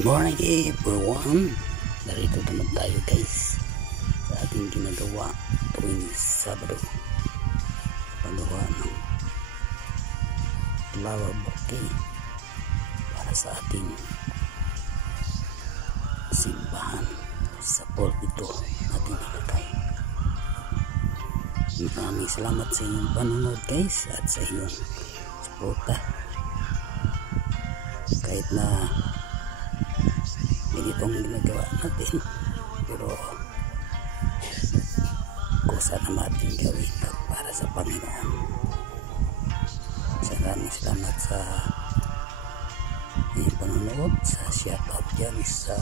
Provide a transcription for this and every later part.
Morning everyone! Narito naman tayo guys sa ating ginagawa tuwing Sabado, paggawa ng flower bouquet para sa ating simbahan sa pulpito natin ilagay. Maraming salamat sa inyong panonood guys at sa inyong suporta. Kahit na ganitong ginagawa natin, pero kusa na natin gawin para sa Panginoon. Maraming salamat sa inyong panonood, sa shoutout dyan sa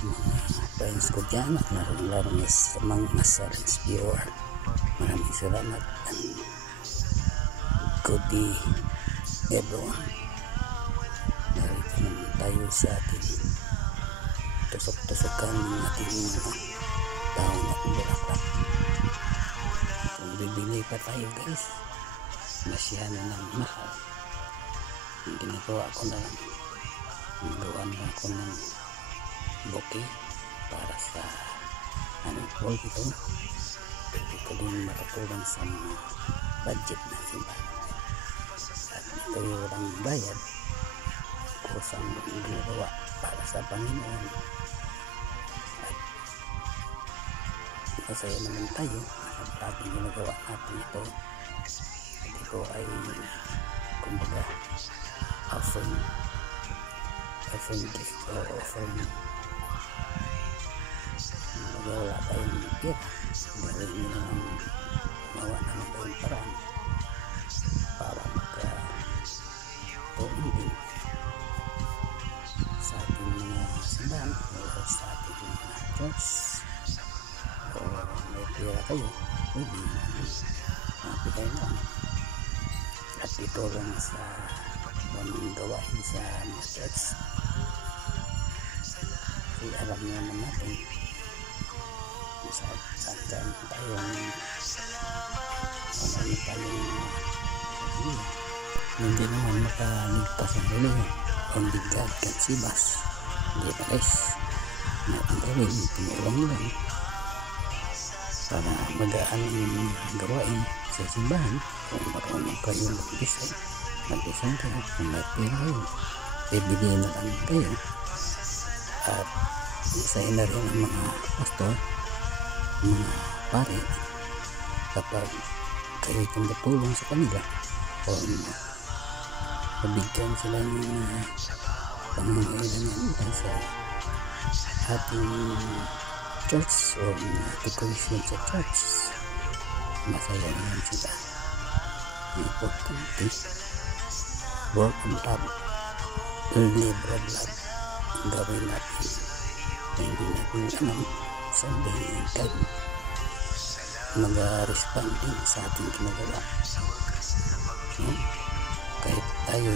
mga friends ko dyan at laro na sa mga silent viewer. Maraming salamat and good day everyone. Narito naman tayo sa ating tusok-tusokan ng ating mga taon at bulaklak. Kung bibili pa tayo guys, masyado ng mahal. Ang ginagawa ko na lang, gawa na ako ng bouquet para sa aming pulpito. Pwede ko din makatulong sa mga budget na simbahan. At ito yung walang bayad, kusang ginagawa para sa Panginoon. At masaya naman tayo sa ating ginagawa natin ito. At ito ay kumbaga offering gift o offering. Wala tayong pera, gawin nyo naman mawa naman tayong paraan para magka-tulong din sa ating mga simbahan o sa ating mga church. O may pera kayo, pwede mapigay naman at itulong sa mga gawain sa mga church. Kasi alam naman natin saan tayong hindi naman makaligtas ang ulo. Only God can save us. Hindi pa guys, natin gawin, tumulong lang para magaan yung gawain sa simbahan. Kung marunong kayo mag-isang kayo, kung may pera kayo, ibigay na lang kayo. At masaya na rin ang mga pastor, mga pare, kapag kayo tumutulong sa kanila o mabigyan sila ng pangangailangan sa ating church o decoration sa church. Masaya naman sila. Importante, work on love, live of love ang gawin natin. Hindi natin alam someday God mag-respond din sa ating ginagawa. Kahit tayo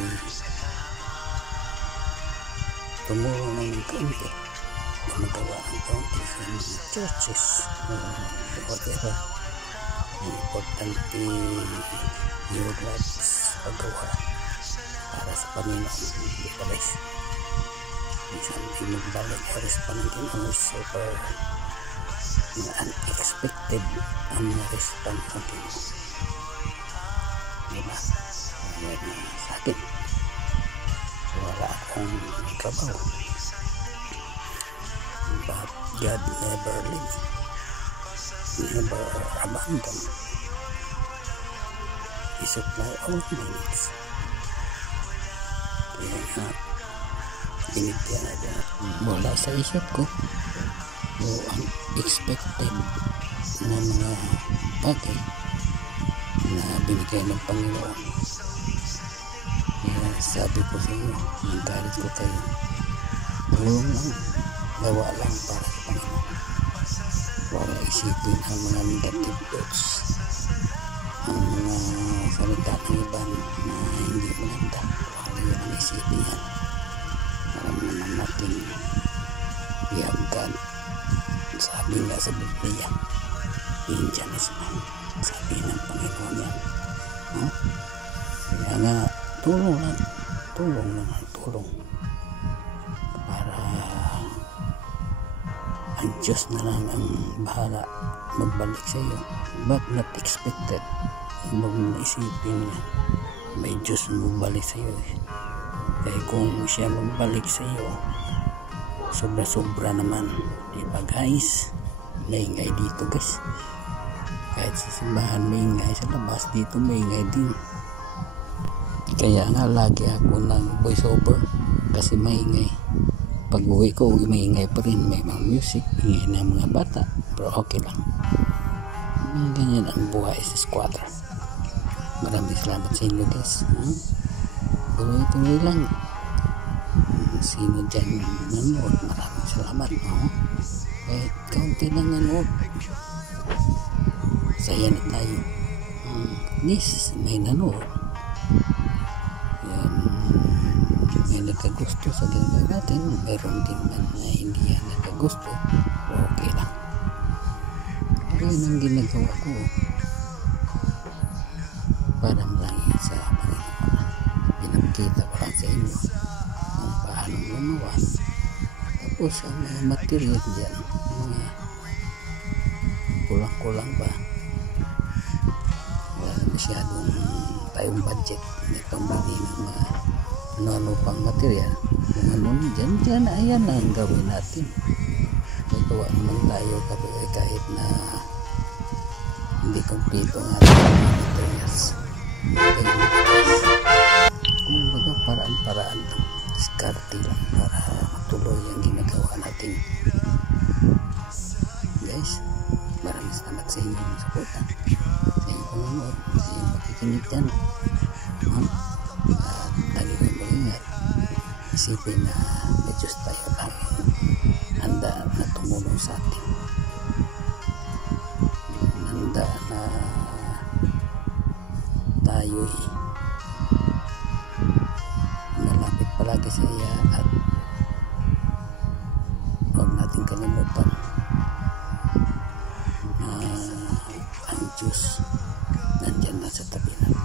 tumulong ng kaunti na magawa ang kaunti sa mga churches o whatever, importante yung lives paggawa para sa Panginoon. Hindi pa guys, minsan di magbalik ang respond ng Panginoon, super unexpected ang respond ng Panginoon. Diba? Ayan sa akin, wala akong trabaho, but God never leaves, never abandon. He supply all my needs. Kaya nga binigyan natin wala sa isip ko o ang expected na mga bagay na binigay ng Panginoon. Kaya sabi ko sa inyo, encourage ko kayo, tulong lang, gawa lang para sa Panginoon. Wala isipin ang mga negative thoughts, ang mga salita ng iba na hindi maganda. Wala yung isipin yan. Alam naman natin, we have God. Sabi nga sa Biblia, Indianis man, sabi ng Panginoon yan. Kaya nga tulong lang, tulong para ang Diyos na lang ang bahala magbalik sa iyo, but not expected. Huwag mo isipin niya may Diyos na magbalik sa iyo kaya kung siya magbalik sa iyo, sobra-sobra naman, diba guys? Maingay dito guys, kahit sa simbahan maingay, sa labas dito maingay din. Kaya nga lagi ako ng voice over kasi maingay. Pag uwi ko maingay pa rin, may mga music, ingay ng mga bata, pero okay lang. Ganyan ang buhay sa squatter. Maraming salamat sa inyo guys. Tuloy-tuloy lang. Sino dyan nanood, maraming salamat. Kahit kaunti lang nanood, saya na tayo. Nis, may nanood. May nagkagusto sa ginagawa natin, meron din man na hindi yan nagkagusto, okay lang. Yan ang ginagawa ko para malangin sa Panginoon. Pinakita ko lang sa inyo kung paano gumawa. Tapos ang mga material dyan, mga kulang-kulang ba, wala masyadong tayong budget na pambili ng mga ano pang material, kung ano dyan, ayan ang gawin natin. Nagawa naman tayo kahit na hindi kompleto ang ating materials. Kung baga paraan-paraan lang, diskarte lang para matuloy ang ginagawa natin. Guys, maraming salamat sa inyong suporta, sa inyong panonood, sa inyong pakikinig dyan. Lagi kong mag-ingat, isipin na may Diyos tayo lang handa na tumulong sa atin, handa na tayo'y malapit palagi sa iya, at huwag natin kalimutan na ang Diyos nandyan na sa tabi natin.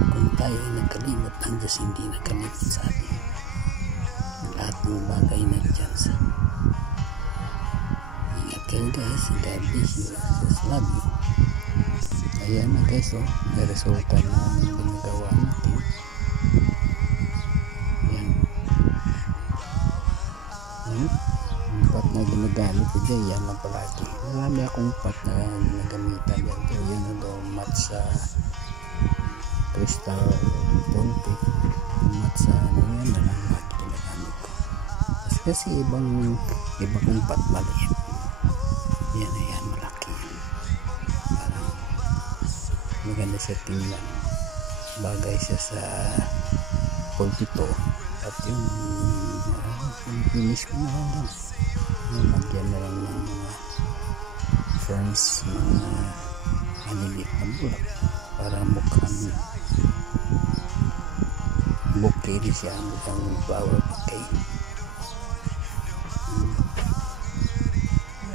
Kung tayo ay nagkalimot, ang Diyos hindi nagkalimot sa atin. Lahat ng bagay nandyan sa. Ingat kayo guys, God bless you, just love you. Ayan na guys, may resulta na ang ginagawa natin. Ayan. Yung pot na ginagamit ko dyan, yan lang palagi. Marami akong pot na ginagamitan dyan. Yan na daw matcha crystal ponte, matcha, ano yan na lang lagi ginagamit ko. Kasi iba kong pot maliit. Yan, malaki. Parang maganda siya tingnan. Bagay siya sa pulpito. At yung finish ko na lang. Magyan na lang ng mga ferns, mga maliliit na bulak para mukhang bouquet siya, mukhang flower bouquet.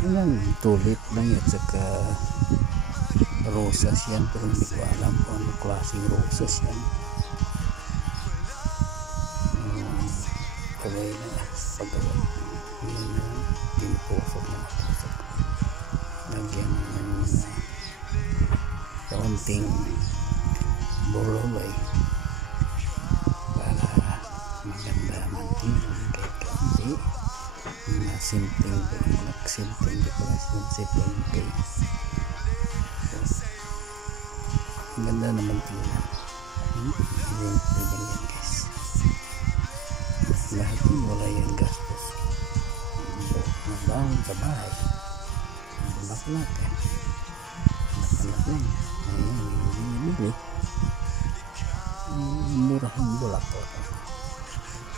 Ayan, tulip lang yan, saka rosas yan, pero hindi ko alam kung anong klaseng rosas yan. Kagaya na paggawa, yan na pinupusok na natusok. Lagyan ng kaunting bololay para maganda mantingin kahit kaunti. Mga simpleng bulak, simpleng dekorasyon, simpleng cake. Ang ganda naman tingnan. Simple yan guys. Lahat yun wala yung gastos. Nabawang sa bahay. Bulak-bulak Bulak lang. Ayan, binibili. Murahang bulak po.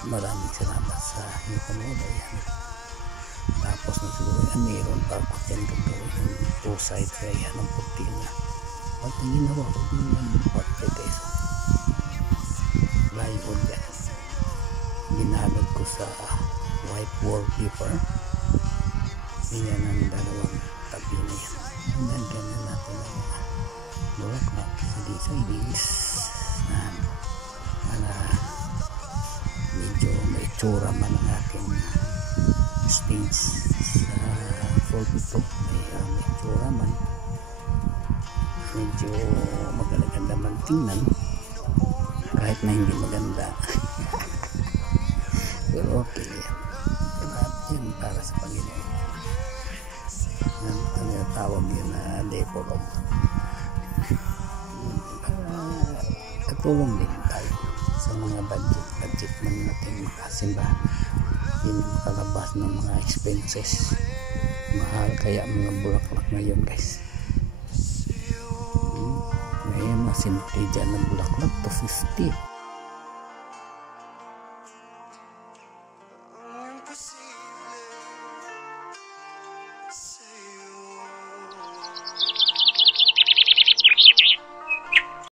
Maraming salamat sa inyong panood. Ayan. Tapos na siguro mayroon pa ako dyan gagawin yung two sides kaya ng puti na. At ang ginawa ko din ng puti guys. Plywood yan. Ginalog ko sa white wallpaper. Yan ang dalawang tabi na yan. Hanggang ganyan natin ang mga bulaklak sa designs na para medyo may tsura man ang aking stage sa pulpito may tsura man, medyo maganda man tingnan kahit na hindi maganda. Pero okay yan, lahat yan para sa Panginoon. Yan ang tawag yun na decorum. Katulong din tayo sa mga budget man natin makasimbahan, hindi makalabas ng mga expenses. Mahal kaya mga bulaklak ngayon guys. May masimple dyan ng bulaklak, 250.